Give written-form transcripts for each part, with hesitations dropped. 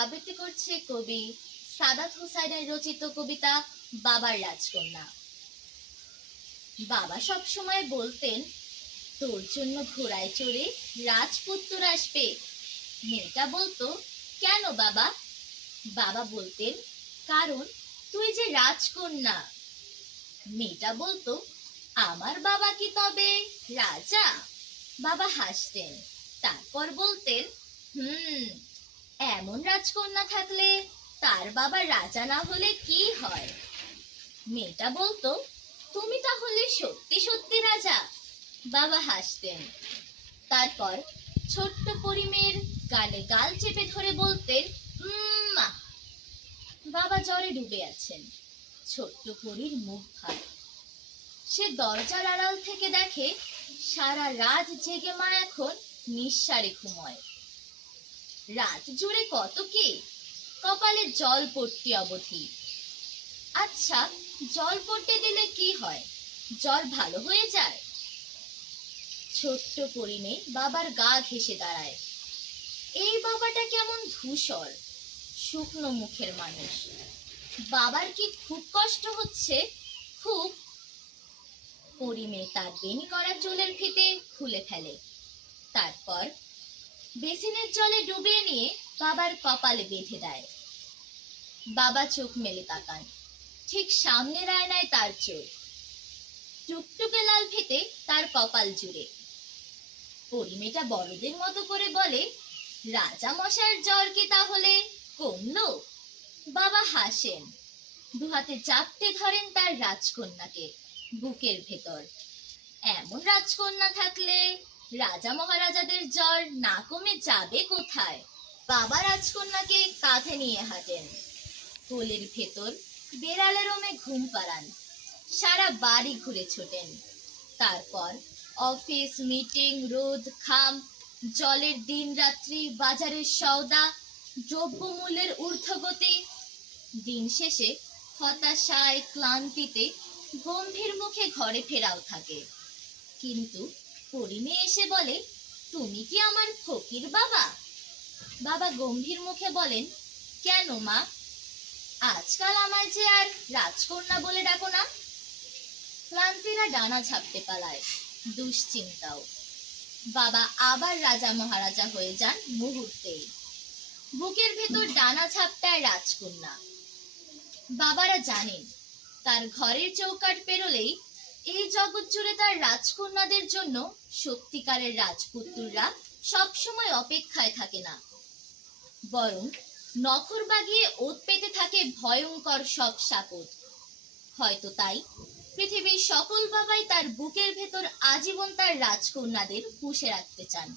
আবৃত্তি করছে কবি সাদাত হোসাইনের রচিত কবিতা বাবার রাজকন্যা। বাবা সব সময় বলতেন, তোর জন্য ঘোড়ায় চড়ে রাজপুত্র আসবে। মেয়েটা বলতো, কেন বাবা? বাবা বলতেন, কারণ তুই যে রাজকন্যা। মেয়েটা বলতো, আমার বাবা কি তবে রাজা? বাবা হাসতেন, তারপর বলতেন, এমন রাজকন্যা থাকলে তার বাবা রাজা না হলে কি হয়? মেয়েটা বলতো, তুমি তাহলে সত্যি সত্যি রাজা? বাবা হাসতেন, তারপর ছোট্ট পরিমের গালে গাল চেপে ধরে বলতেন, মা। বাবা জ্বরে ডুবে আছেন। ছোট্ট পরীর মুখ ভার। সে দরজার আড়াল থেকে দেখে সারা রাত জেগে মা এখন নিঃসারে ঘুমোয়। রাত জুড়ে কত কি, কপালে জল পড়তে অবধি। আচ্ছা, জল পড়তে দিলে কি হয়? জ্বর ভালো হয়ে যায়? ছোট্ট পরিণে বাবার গা ঘেঁষে দাঁড়ায়। এই বাবাটা কেমন ধূসর, শুকনো মুখের মানুষ। বাবার কি খুব কষ্ট হচ্ছে? খুব। পরিমে তার বেনি করা চুলের ফিতে খুলে ফেলে, তারপর বেসিনের জলে ডুবিয়ে নিয়ে বাবার কপালে বেঁধে দেয়। বাবা চোখ মেলে তাকান, ঠিক সামনের আয়নায় তার চোখ, টুকটুকে লাল ফিতে তার কপাল জুড়ে। পরিমেটা বড়দের মতো করে বলে, রাজা মশাইয়ের জ্বর কি তাহলে কমলো? বাবা হাসেন, দুহাতে চাপতে ধরেন তার রাজকন্যাকে বুকের ভেতর। এমন রাজকন্যা থাকলে রাজা মহারাজাদের জ্বর না কমে যাবে কোথায়? বাবা রাজকন্যাকে কাঁধে নিয়ে হাঁটেন, কোলের ভেতর বেড়ালের রোমে ঘুম পাড়ান, সারা বাড়ি ঘুরে ছোটেন। তারপর অফিস, মিটিং, রোদ, খাম, জলের দিন রাত্রি, বাজারের সওদা, দ্রব্যমূল্যের ঊর্ধ্বগতি। দিন শেষে হতাশায় ক্লান্তিতে গম্ভীর মুখে ঘরে ফেরাও থাকে। কিন্তু পরিমে এসে বলে, তুমি কি আমার ফকির বাবা? বাবা গম্ভীর মুখে বলেন, কেন মা? আজকাল আমায় যে আর রাজকন্যা বলে ডাকো না। ক্লান্তিরা ডানা ঝাপটে পালায়, দুশ্চিন্তাও। বাবা আবার রাজা মহারাজা হয়ে যান মুহূর্তেই। বুকের ভেতর ডানা ঝাপটায় রাজকন্যা। বাবারা জানেন, তার ঘরের চৌকাঠ পেরোলেই এই জগৎ জুড়ে তার রাজকন্যাদের জন্য সত্যিকারের রাজপুত্ররা সবসময় অপেক্ষায় থাকে না, বরং নখর বাগিয়ে ওত পেতে থাকে ভয়ঙ্কর সব শাপদ। হয়তো তাই পৃথিবীর সকল বাবাই তার বুকের ভেতর আজীবন তার রাজকন্যাদের পুষে রাখতে চান।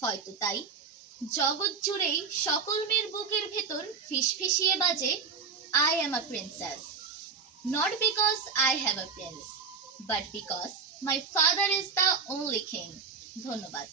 হয়তো তাই জগৎ জুড়েই সকল মেয়ের বুকের ভেতর ফিসফিসিয়ে বাজে, I am a princess. Not because I have a prince, but because my father is the only king. ধন্যবাদ।